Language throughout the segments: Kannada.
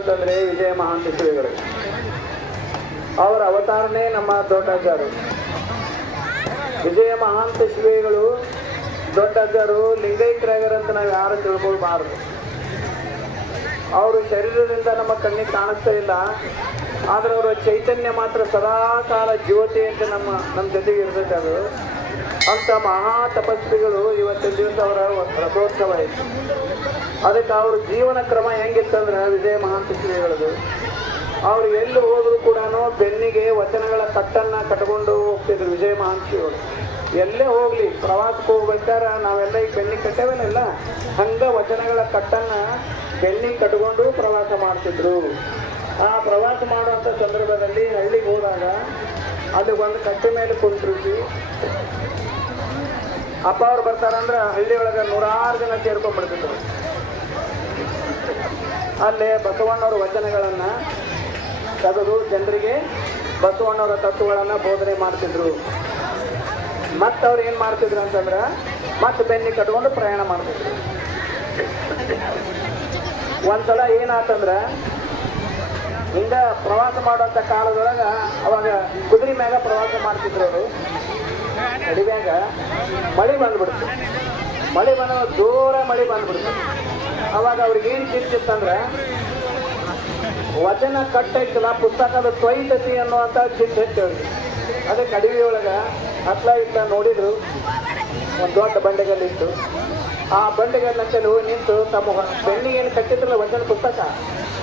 ಅಂತಂದ್ರೆ ವಿಜಯ ಮಹಾಂತ ಶ್ರೀಗಳು. ಅವರ ಅವತಾರನೇ ನಮ್ಮ ದೊಡ್ಡಜ್ಜರು. ವಿಜಯ ಮಹಾಂತ ಶ್ರೀಗಳು ದೊಡ್ಡಜ್ಜರು ಲಿಂಗೈಕ್ಯರಾಗರಂತ ನಾವು ಯಾರು ತಿಳ್ಕೊಳ್ಬಾರದು. ಅವರು ಶರೀರದಿಂದ ನಮ್ಮ ಕಣ್ಣಿಗೆ ಕಾಣಿಸ್ತಾ ಇಲ್ಲ, ಆದ್ರೆ ಅವರ ಚೈತನ್ಯ ಮಾತ್ರ ಸದಾ ಕಾಲ ಜ್ಯೋತಿ ಅಂತ ನಮ್ಮ ಜೊತೆಗೆ ಇರ್ತೈತೆ. ಅದು ಅಂತ ಮಹಾ ತಪಸ್ವಿಗಳು ಇವತ್ತಿನ ದಿವಸ ಅವರ ರಥೋತ್ಸವ ಇತ್ತು. ಅದಕ್ಕೆ ಅವ್ರ ಜೀವನ ಕ್ರಮ ಹೆಂಗಿತ್ತಂದ್ರೆ ವಿಜಯ ಮಹಾಂತ ಶ್ರೀಗಳದು, ಅವ್ರು ಎಲ್ಲಿ ಹೋದ್ರು ಕೂಡ ಬೆನ್ನಿಗೆ ವಚನಗಳ ಕಟ್ಟನ್ನ ಕಟ್ಕೊಂಡು ಹೋಗ್ತಿದ್ರು ವಿಜಯ ಮಹಾಂತ ಶ್ರೀಗಳು. ಎಲ್ಲೇ ಹೋಗ್ಲಿ, ಪ್ರವಾಸಕ್ಕೆ ಹೋಗ್ಬೇಕಾದ್ರೆ ನಾವೆಲ್ಲ ಈ ಬೆನ್ನಿಗೆ ಕಟ್ಟೇವೇನಿಲ್ಲ, ಹಂಗ ವಚನಗಳ ಕಟ್ಟನ್ನ ಬೆನ್ನಿಗೆ ಕಟ್ಕೊಂಡು ಪ್ರವಾಸ ಮಾಡ್ತಿದ್ರು. ಆ ಪ್ರವಾಸ ಮಾಡುವಂಥ ಸಂದರ್ಭದಲ್ಲಿ ಹಳ್ಳಿಗೆ ಹೋದಾಗ ಅಲ್ಲಿ ಒಂದು ಕಟ್ಟೆ ಮೇಲೆ ಕುಂತ್ರಿಸಿ ಅಪ್ಪ ಅವ್ರು ಬರ್ತಾರಂದ್ರೆ ಹಳ್ಳಿ ಒಳಗೆ 100 ಜನ ಸೇರ್ಕೊಂಡ್ಬಿಡ್ತಿದ್ರು. ಅಲ್ಲೇ ಬಸವಣ್ಣವ್ರ ವಚನಗಳನ್ನ ತೆಗೆದು ಜನರಿಗೆ ಬಸವಣ್ಣವರ ತತ್ವಗಳನ್ನ ಬೋಧನೆ ಮಾಡ್ತಿದ್ರು. ಮತ್ತೆ ಅವ್ರು ಏನ್ ಮಾಡ್ತಿದ್ರು ಅಂತಂದ್ರೆ ಮತ್ತೆ ಬೆನ್ನಿ ಕಟ್ಕೊಂಡು ಪ್ರಯಾಣ ಮಾಡ್ತಿದ್ರು. ಒಂದ್ಸಲ ಏನಾತಂದ್ರ ಹಿಂಗ ಪ್ರವಾಸ ಮಾಡುವಂತ ಕಾಲದೊಳಗ ಅವಾಗ ಕುದುರೆ ಮ್ಯಾಗ ಪ್ರವಾಸ ಮಾಡ್ತಿದ್ರು ಅವರು. ಅಡಿಮ್ಯಾಗ ಮಳೆ ಬಂದ್ಬಿಡ್ತು. ಮಳೆ ಬಂದ ಜೋರ ಮಳೆ ಬಂದ್ಬಿಡ್ತು. ಅವಾಗ ಅವ್ರಿಗೆ ಏನ್ ಚಿಂತಿತ್ತಂದ್ರ ವಚನ ಕಟ್ಟೈತಲ್ಲ ಪುಸ್ತಕದ ತ್ವೈತತಿ ಅನ್ನುವಂತ ಚಿಂತೆ ಇತ್ತು. ಅದಕ್ಕೆ ಅಡವಿಯೊಳಗ ಹತ್ಲ ಇತ್ತ ನೋಡಿದ್ರು ಒಂದು ದೊಡ್ಡ ಬಂಡೆಗಲ್ಲಿತ್ತು. ಆ ಬಂಡೆಗಲ್ಲಂತಲ್ಲಿ ಹೋಗಿ ನಿಂತು ತಮ್ಮ ಬೆನ್ನಿಗೆ ಏನು ಕಟ್ಟಿದ್ರಲ್ಲ ವಚನ ಪುಸ್ತಕ,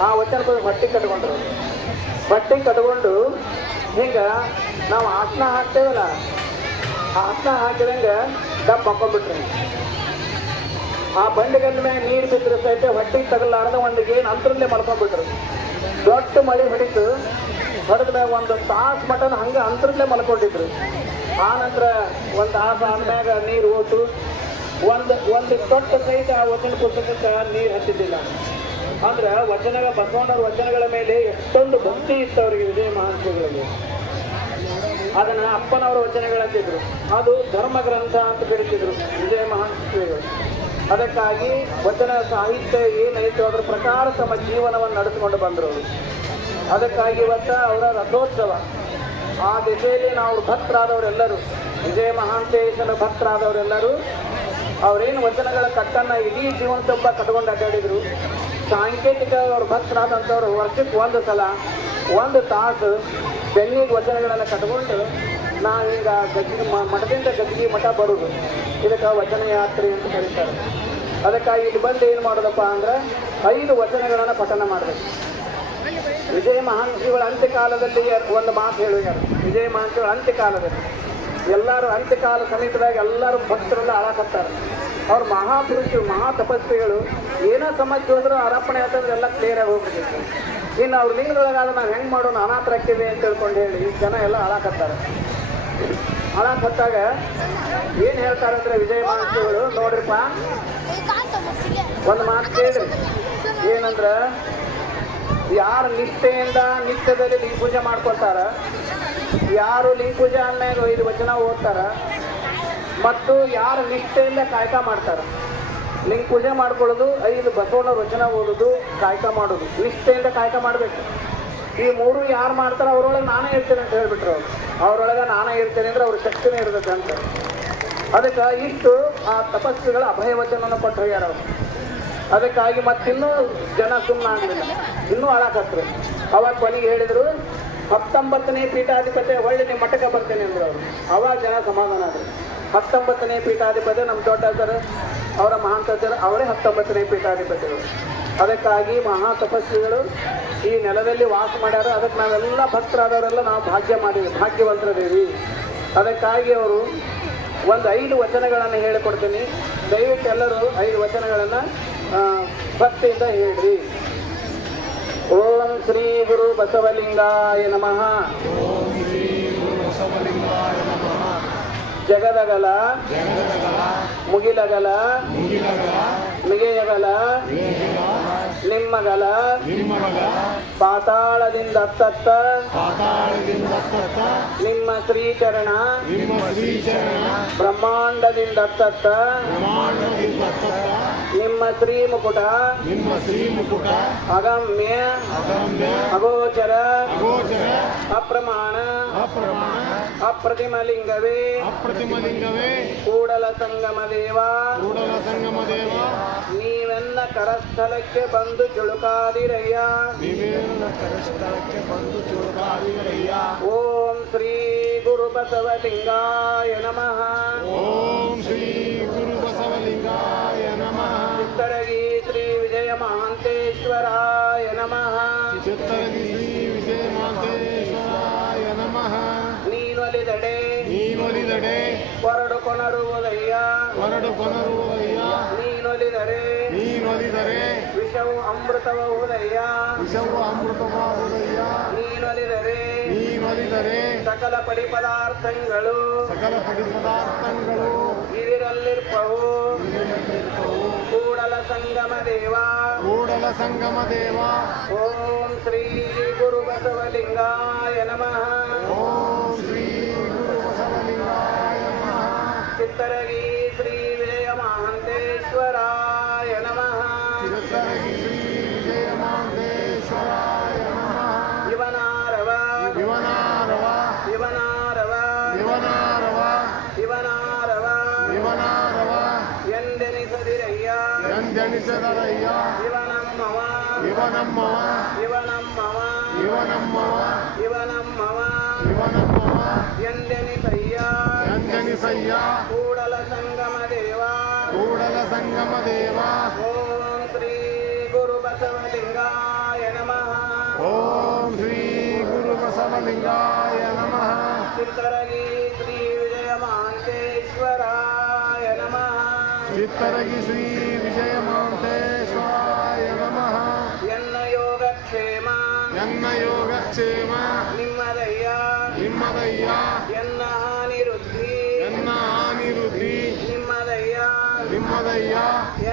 ಆ ವಚನ ಪುಸ್ತಕ ಹೊಟ್ಟೆ ಕಟ್ಕೊಂಡ್ರು. ಹೊಟ್ಟೆ ಕಟ್ಕೊಂಡು ಹಿಂಗ ನಾವು ಆಸನ ಹಾಕ್ತೇವಲ್ಲ, ಆಸನ ಹಾಕಿದಂಗ ಡಬ್ ಹಾಕೊಂಡ್ಬಿಟ್ರಿ. ಆ ಬಂಡೆಗಲ್ಲ ಮ್ಯಾಗ ನೀರು ಬಿದ್ದರೆ ಸಹಿತ ಹೊಟ್ಟೆಗೆ ತಗಲಾರ್ದ ಒಂದು ಗೇನ್ ಅಂತರಲ್ಲೇ ಮಲ್ಕೊಂಡ್ಬಿಟ್ರು. ದೊಡ್ಡ ಮಳೆ ಹೊಡಿತು. ಹೊಡೆದ ಮ್ಯಾಗ ಒಂದು ತಾಸು ಮಟನ್ ಹಂಗೆ ಅಂತರಲ್ಲೇ ಮಲ್ಕೊಂಡಿದ್ರು. ಆ ನಂತರ ಒಂದು ತಾಸು ಆದ್ಮ್ಯಾಗ ನೀರು ಹೋತು. ಒಂದು ತೊಟ್ಟ ಸಹಿತ ಆ ವಚನ ಪುಸ್ತಕಕ್ಕೆ ನೀರು ಹತ್ತಿದ್ದಿಲ್ಲ. ಅಂದ್ರೆ ಬಸವಣ್ಣವ್ರ ವಚನಗಳ ಮೇಲೆ ಎಷ್ಟೊಂದು ಭಕ್ತಿ ಇತ್ತು ಅವರಿಗೆ ವಿಜಯ ಮಹಾಂತಗಳಿಗೆ. ಅದನ್ನ ಅಪ್ಪನವರ ವಚನಗಳಂತಿದ್ರು. ಅದು ಧರ್ಮ ಗ್ರಂಥ ಅಂತ ಕರೀತಿದ್ರು ವಿಜಯ ಮಹಾಂತಗಳು. ಅದಕ್ಕಾಗಿ ವಚನ ಸಾಹಿತ್ಯ ಏನೈತು ಅದರ ಪ್ರಕಾರ ತಮ್ಮ ಜೀವನವನ್ನು ನಡೆಸಿಕೊಂಡು ಬಂದರು ಅವರು. ಅದಕ್ಕಾಗಿ ಇವತ್ತ ಅವರ ರಥೋತ್ಸವ. ಆ ದಿಸೆಯಲ್ಲಿ ನಾವು ಭಕ್ತರಾದವರೆಲ್ಲರೂ, ವಿಜಯ ಮಹಾಂತೇಶನ ಭಕ್ತರಾದವರೆಲ್ಲರೂ ಅವರೇನು ವಚನಗಳ ಕಟ್ಟನ್ನ ಇಡೀ ಜೀವನ ತುಂಬ ಕಟ್ಕೊಂಡು ಅಡ್ಡಾಡಿದ್ರು. ಸಾಂಕೇತಿಕ ಅವ್ರ ಭಕ್ತರಾದಂಥವ್ರು ವರ್ಷಕ್ಕೆ ಒಂದು ಸಲ 1 ತಾಸು ಬೆನ್ನಿಗೆ ವಚನಗಳನ್ನು ಕಟ್ಕೊಂಡು ನಾವೀಗ ಮಠದಿಂದ ಗದ್ದಿಗೆ ಮಠ ಬರುವುದು, ಇದಕ್ಕೆ ವಚನ ಯಾತ್ರೆ ಅಂತ ಕರೀತಾರೆ. ಅದಕ್ಕಾಗಿ ಇಲ್ಲಿ ಬಂದು ಏನು ಮಾಡೋದಪ್ಪ ಅಂದ್ರೆ 5 ವಚನಗಳನ್ನು ಪಠನ ಮಾಡಬೇಕು. ವಿಜಯ ಮಹಾಂತಿಗಳ ಅಂತ್ಯಕಾಲದಲ್ಲಿ ಒಂದು ಮಾತು ಹೇಳಿದ್ದಾರೆ. ವಿಜಯ ಮಹಾಂತಿಗಳ ಅಂತ್ಯಕಾಲದಲ್ಲಿ ಎಲ್ಲರೂ ಅಂತ್ಯಕಾಲ ಸಮೀಪದಾಗ ಎಲ್ಲರೂ ಭಕ್ತರೆಲ್ಲ ಆಳಾಕತ್ತಾರೆ. ಅವ್ರು ಮಹಾಪುರುಷರು, ಮಹಾ ತಪಸ್ವಿಗಳು. ಏನೋ ಸಮಸ್ಯೆ ಹೋದ್ರು ಅರ್ಪಣೆ ಆತಂದ್ರೆ ಎಲ್ಲ ಕ್ಲಿಯರ್ ಆಗಿ ಹೋಗ್ಬಿಟ್ಟಿತ್ತು. ಇನ್ನು ಅವ್ರ ಲಿಂಗದೊಳಗಾದ್ರೆ ನಾವು ಹೆಂಗೆ ಮಾಡೋಣ, ಅನಾಥರಾಗ್ತೀವಿ ಅಂತ ತಿಳ್ಕೊಂಡು ಹೇಳಿ ಜನ ಎಲ್ಲ ಹಾಳಾಕತ್ತಾರೆ. ಹಾಳಾಕತ್ತಾಗ ಏನು ಹೇಳ್ತಾರೆ ಅಂದ್ರೆ ವಿಜಯ ಮಹಾಂತಿಗಳು, ನೋಡ್ರಿಪ್ಪ ಒಂದು ಮಾತು ಕೇಳ್ರಿ. ಏನಂದ್ರ ಯಾರು ನಿಷ್ಠೆಯಿಂದ ನಿತ್ಯದಲ್ಲಿ ಲಿಂಗ ಪೂಜೆ ಮಾಡ್ಕೊತಾರ, ಯಾರು ಲಿಂಗ ಪೂಜೆ ಆದ್ಮೇಲೆ 5 ವಚನ ಓದ್ತಾರ, ಮತ್ತು ಯಾರು ನಿಷ್ಠೆಯಿಂದ ಕಾಯಕ ಮಾಡ್ತಾರ. ಲಿಂಗ ಪೂಜೆ ಮಾಡ್ಕೊಳ್ಳೋದು, 5 ಬಸವಣ್ಣವ್ರ ವಚನ ಓದೋದು, ಕಾಯಕ ಮಾಡೋದು. ನಿಷ್ಠೆಯಿಂದ ಕಾಯಕ ಮಾಡಬೇಕು. ಈ 3 ಯಾರು ಮಾಡ್ತಾರ ಅವರೊಳಗೆ ನಾನೇ ಇರ್ತೇನೆ ಅಂತ ಹೇಳ್ಬಿಟ್ರು ಅವ್ರು. ಅವರೊಳಗೆ ನಾನೇ ಇರ್ತೇನೆ ಅಂದ್ರೆ ಅವ್ರ ಶಕ್ತಿನೇ ಇರ್ತದೆ ಅಂತ. ಅದಕ್ಕೆ ಇಷ್ಟು ಆ ತಪಸ್ವಿಗಳ ಅಭಯ ವಚನವನ್ನು ಕೊಟ್ಟು ಹೋಗ್ಯಾರ ಅವರು. ಅದಕ್ಕಾಗಿ ಮತ್ತಿನ್ನೂ ಜನ ಸುಮ್ಮನೆ ಆಗಲಿಲ್ಲ, ಇನ್ನೂ ಹಾಳಾಕತ್ರು. ಅವಾಗ ಕೊನೆಗೆ ಹೇಳಿದ್ರು 19ನೇ ಪೀಠಾಧಿಪತಿ ಒಳ್ಳೆ ನಿಮ್ಮ ಮಠಕ್ಕೆ ಬರ್ತೇನೆ ಅಂದ್ರು ಅವರು. ಅವಾಗ ಜನ ಸಮಾಧಾನ ಆದರು. 19ನೇ ಪೀಠಾಧಿಪತಿ ನಮ್ಮ ದೊಡ್ಡಜ್ಜರು, ಅವರ ಮಹಾಂತಜ್ಜರು, ಅವರೇ 19ನೇ ಪೀಠಾಧಿಪತಿಗಳು. ಅದಕ್ಕಾಗಿ ಮಹಾ ತಪಸ್ವಿಗಳು ಈ ನೆಲದಲ್ಲಿ ವಾಸ ಮಾಡ್ಯಾರ. ಅದಕ್ಕೆ ನಾವೆಲ್ಲ ಭಕ್ತರಾದವರೆಲ್ಲ ನಾವು ಭಾಗ್ಯವಂತರದೇವಿ. ಅದಕ್ಕಾಗಿ ಅವರು ಒಂದು 5 ವಚನಗಳನ್ನು ಹೇಳಿಕೊಡ್ತೀನಿ. ದಯವಿಟ್ಟು ಎಲ್ಲರೂ 5 ವಚನಗಳನ್ನು ಭಕ್ತಿಯಿಂದ ಹೇಳ್ರಿ. ಓಂ ಶ್ರೀ ಗುರು ಬಸವಲಿಂಗಾಯ ನಮಃ. ಜಗದಗಲ ಮುಗಿಲಗಲ ಮಿಗೆಯಗಲ ನಿಮ್ಮ ನಿಮ್ಮಗಲ ಪಾತಾಳದಿಂದ ಅತ್ತತ್ತ ನಿಮ್ಮ ಶ್ರೀಚರಣ ಬ್ರಹ್ಮಾಂಡದಿಂದ ಅತ್ತತ್ತ ನಿಮ್ಮ ಶ್ರೀಮುಕುಟ ಅಗಮ್ಯ ಅಗೋಚರ ಅಪ್ರಮಾಣ ಅಪ್ರತಿಮಲಿಂಗವೇ ಕೂಡಲ ಸಂಗಮ ದೇವ ನೀವೆಲ್ಲ ಕರಸ್ಥಳಕ್ಕೆ ಬಂದು ಚುಳುಕಾದಿರಯ್ಯ. ಓಂ ಶ್ರೀ ಗುರು ಬಸವಲಿಂಗಾಯ ನಮಃ. ಓಂ ಶ್ರೀ ಗುರು ಬಸವಲಿಂಗಾಯ ನಮಃ. ಚಿತ್ತರಗಿ ಶ್ರೀ ವಿಜಯ ಮಹಾಂತೇಶ್ವರಾಯ ನಮಃ. ಚಿತ್ತರಗಿ ಶ್ರೀ ವಿಜಯ ಮಹಾಂತೇಶ್ವರಾಯ ನಮಃ. ನೀನೊಲಿದಡೆ ಹೊರಡು ಕೊನರುವುದಯ್ಯ. ನೀನೊಲಿದರೆ ವಿಷವು ಅಮೃತವಾಗುವುದಯ್ಯ. ನೀನೊಲಿದರೆ ಸಕಲ ಪಡಿ ಪದಾರ್ಥಗಳು ಗಿರಿರಲ್ಲಿರ್ಪವು. ಕೂಡಲ ಸಂಗಮ ದೇವ ಓಂ ಶ್ರೀ ಗುರು ಬಸವಲಿಂಗಾಯ ನಮಃ. ಚಿತ್ತರಗಿ ಶ್ರೀ ವಿಜಯ ಮಹಾಂತೇಶ್ವರಾಯ ನಮಃ. ಇವನಾರವ ಎಂದೆನಿಸದಿರಯ್ಯ. ಇವನಮ್ಮವ ಎಂದೆನಿಸಯ್ಯ. ಕೂಡಲ ಸಂಗಮ ದೇವ ಓಂ ಶ್ರೀ ಗುರು ಬಸವಲಿಂಗಾಯ ನಮಃ. ಚಿತ್ತರಗಿ ಶ್ರೀ ವಿಜಯ ಮಹಾಂತೇಶ್ವರಾಯ ನಮಃ. ಎನ್ನ ಯೋಗಕ್ಷೇಮ ನಿಮ್ಮದಯ್ಯ. ಎನ್ನ ಹಾನಿ ವೃದ್ಧಿ ನಿಮ್ಮದಯ್ಯ.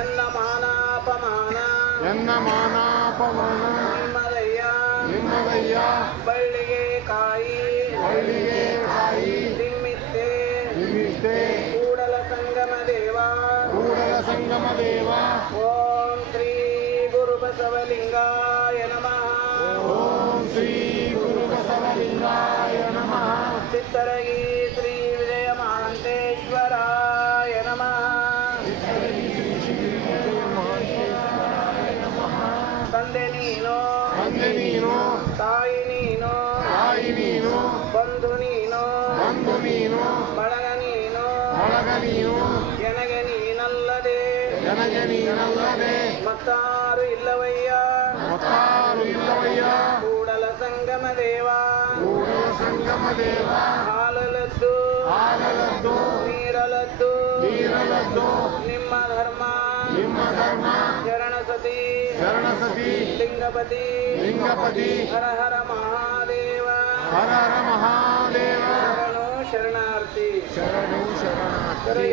ಎನ್ನ ಮಾನಾಪಮಾನ ನಿಮ್ಮದಯ್ಯ. ಬಳ್ಳಿಗೆ ಕಾಯಿ ನಿಮ್ಮಿತ್ತೆ. ಕೂಡಲ ಸಂಗಮ ದೇವ ಓಂ ಶ್ರೀ ಗುರು ಬಸವಲಿಂಗಾಯ ನಮಃ. ಚಿತ್ತರಗಿ ಶ್ರೀ ವಿಜಯ ಮಹಾಂತೇಶ್ವರಾಯ ನಮಃ. ತಂದೆ ನೀನು ತಾಯಿ ನೀನು ಬಂಧು ನೀನು ಬಳಗ ನೀನು ನನಗೆ ನೀನಲ್ಲದೆ ಮತ್ತಾರು ಇಲ್ಲವಯ್ಯ. ಕೂಡಲ ಸಂಗಮ ದೇವ ಹಾಲಲದ್ದು ನೀರಲದ್ದು ನಿಮ್ಮ ಧರ್ಮ ಶರಣಸತಿ ಲಿಂಗಪತಿ ಹರ ಹರ ಮಹಾದೇವ ಶರಣಾರ್ಥಿ.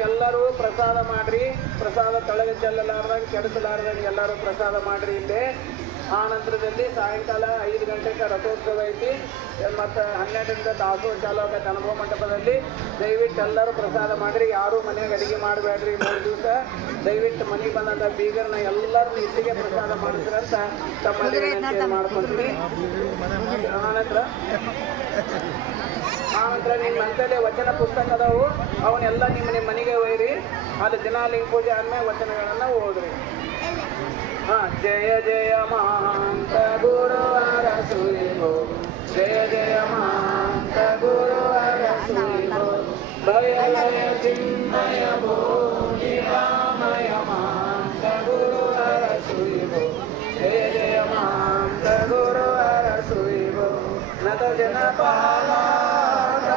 ಎಲ್ಲರೂ ಪ್ರಸಾದ ಮಾಡ್ರಿ. ಪ್ರಸಾದ ತಳಗೆ ಚೆಲ್ಲಲಾರ್ದಂಗೆ ಕೆಡಿಸಲಾರ್ದಂಗೆ ಎಲ್ಲರೂ ಪ್ರಸಾದ ಮಾಡ್ರಿ. ಇಲ್ಲೇ ಆ ನಂತರದಲ್ಲಿ ಸಾಯಂಕಾಲ 5 ಗಂಟೆಗೆ ರಥೋತ್ಸವ ಐತಿ. ಮತ್ತು 12ರಿಂದ ದಾಸೋಹ ಚಾಲು ಆಗತ್ತೆ ಅನುಭವ ಮಂಟಪದಲ್ಲಿ. ದಯವಿಟ್ಟು ಎಲ್ಲರೂ ಪ್ರಸಾದ ಮಾಡಿರಿ. ಯಾರೂ ಮನೆಯಾಗ ಅಡುಗೆ ಮಾಡಬೇಡ್ರಿ. 3 ದಿವಸ ದಯವಿಟ್ಟು ಮನೆಗೆ ಬಂದಂಥ ಬೀಗರನ್ನ ಎಲ್ಲರೂ ಇಲ್ಲಿಗೆ ಪ್ರಸಾದ ಮಾಡಿದ್ರಂತ ತಮ್ಮಲ್ಲಿ ವಿನಂತಿ ಮಾಡ್ಕೊಂಡ್ರಿ. ಆನಂತರ ನಿಮ್ಮ ಅಂತಲೇ ವಚನ ಪುಸ್ತಕ ಅದಾವು. ಅವನ್ನೆಲ್ಲ ನಿಮ್ಮ ಮನೆಗೆ ಒಯ್ಯಿರಿ. ಅದು ದಿನ ಲಿಂಗ ಪೂಜೆ ಆದ್ಮೇಲೆ ವಚನಗಳನ್ನು ಓದ್ರಿ. ಜಯ ಜಯ ಮಹಾಂತ ಗುರುವಾರ ಸುಯಿಗೋ. ಜಯ ಮಹಾಂತ ಗುರುವಾರ ಸುಯಿಗೋ. ಭಯಲಯ ಚಿನ್ಮಯ ಭೋಗಿ ರಾಮಯ ಮಹಾಂತ ಗುರುವಾರ ಸುಯಿಗೋ. ಜಯ ಮಹಾಂತ ಗುರುವಾರ ಸುಯಿಗೋ. ನತ ಜನಪಾಲ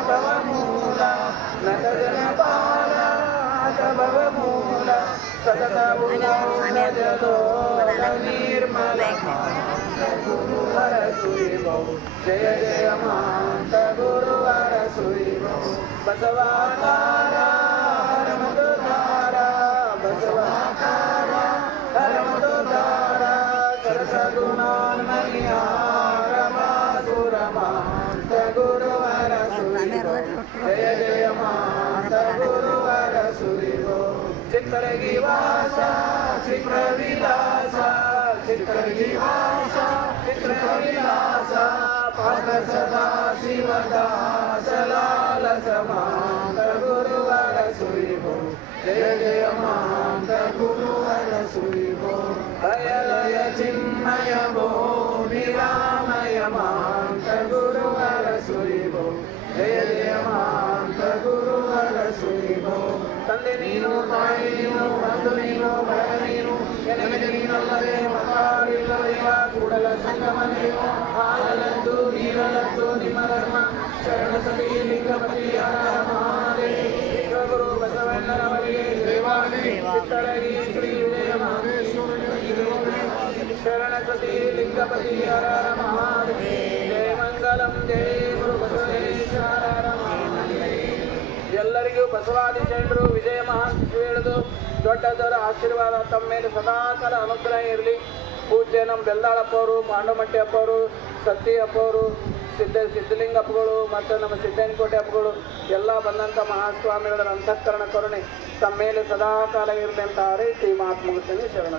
ಭವ ಮೂಲ ನತ ಜನಪಾಲ ಭವ ಮೂಲ ಸತತ ನಿರ್ಮಲ ಗುರುವರ ಸುಯಿಗೋ. ಜಯ ಜಯ ಮಹಾಂತ ಗುರುವರ ಸುಯಿಗೋ. ಬಸವಾಕಾರ ಹರಮದುಧಾರ ಬಸವಾಕಾರ ಹರಮದುಧಾರ ಸರಸ ರಮಾಸುರಮಾಂತ ಗುರುವರ ಸುರಿವೋ ಜಯ ಜಯ ಮಾಂತ ಗುರುವರ ಸುರಿವೋ ಚಿತ್ರಗಿ ವಾಸ ಚಿತ್ರ ವಿಲಾಸ ಚಿತ್ರಗಿ ವಾಸ ಚಿತ್ರ ವಿಲಾಸ ಪಾದ ಸದಾ ಶಿವದಾಸ ಲಾಲಸ ಮಾಂತ ಗುರುವರ ಸುರಿವೋ ಜಯ ಜಯ ಮಾಂತ ಗುರುವರ ಸುರಿವೋ ಲಯ ಚಿನ್ಮಯ ಭೋ ನಿರಾಮಯ ಮಾಂತ ಗುರುವರ ಸುರಿವೋ ಜಯ ಜಯ ಮಾಂತ ಗುರುವರ ಸುರಿವೋ ತಂದೆ ನೀನು ತಾಯಿ ನೀನು ಬಂಧು ನೀನು ಬಳಗ ನೀನು ನನಗೆ ನೀನಲ್ಲದೆ ಮತ್ತಾರಿಲ್ಲದೆಯ ಕೂಡಲ ಸಂಗಮ ನೀನು ಹಾಲಲ್ಲದ್ದು ನೀರಲ್ಲದ್ದು ನಿಮ್ಮ ಧರ್ಮ ಶರಣ ಸತಿ ಲಿಂಗಪತಿ ವಿಶ್ವಗುರು ಬಸವಣ್ಣನವರಿಗೆ ಚಿತ್ತರಗಿ ಶ್ರೀ ವಿಜಯ ಶರಣ ಸತಿ ಲಿಂಗಪತಿ ಹರ ಮಹಾದೇವ ಜಯ ಮಂಗಲಂ ಜಯ ಗುರು ಬಸವೇಶ್ವರ ಎಲ್ಲರಿಗೂ ಬಸವಾದಿ ಶರಣರು ವಿಜಯ ಮಹಾಂತ ಹೇಳುದು ದೊಡ್ಡದವರ ಆಶೀರ್ವಾದ ತಮ್ಮ ಮೇಲೆ ಸದಾಕಾಲ ಅನುಗ್ರಹ ಇರಲಿ. ಪೂಜ್ಯ ನಮ್ಮ ಬೆಲ್ಲಾಳಪ್ಪವರು, ಪಾಂಡಮಟ್ಟಿ ಅಪ್ಪವರು, ಸತ್ತಿ ಅಪ್ಪವರು, ಸಿದ್ಧಲಿಂಗಪ್ಪಗಳು ಮತ್ತು ನಮ್ಮ ಸಿದ್ದನಕೋಟೆ ಅಪ್ಪಗಳು ಎಲ್ಲ ಬಂದಂಥ ಮಹಾಸ್ವಾಮಿಗಳ ಅಂತಃಕರಣ ಕರುಣೆ ತಮ್ಮ ಮೇಲೆ ಸದಾಕಾಲ ಇರಲಿ ಅಂತ ಹಾರೈಸಿ ಮಾತು ಮುಗಿಸ್ತೀನಿ. ಶರಣ.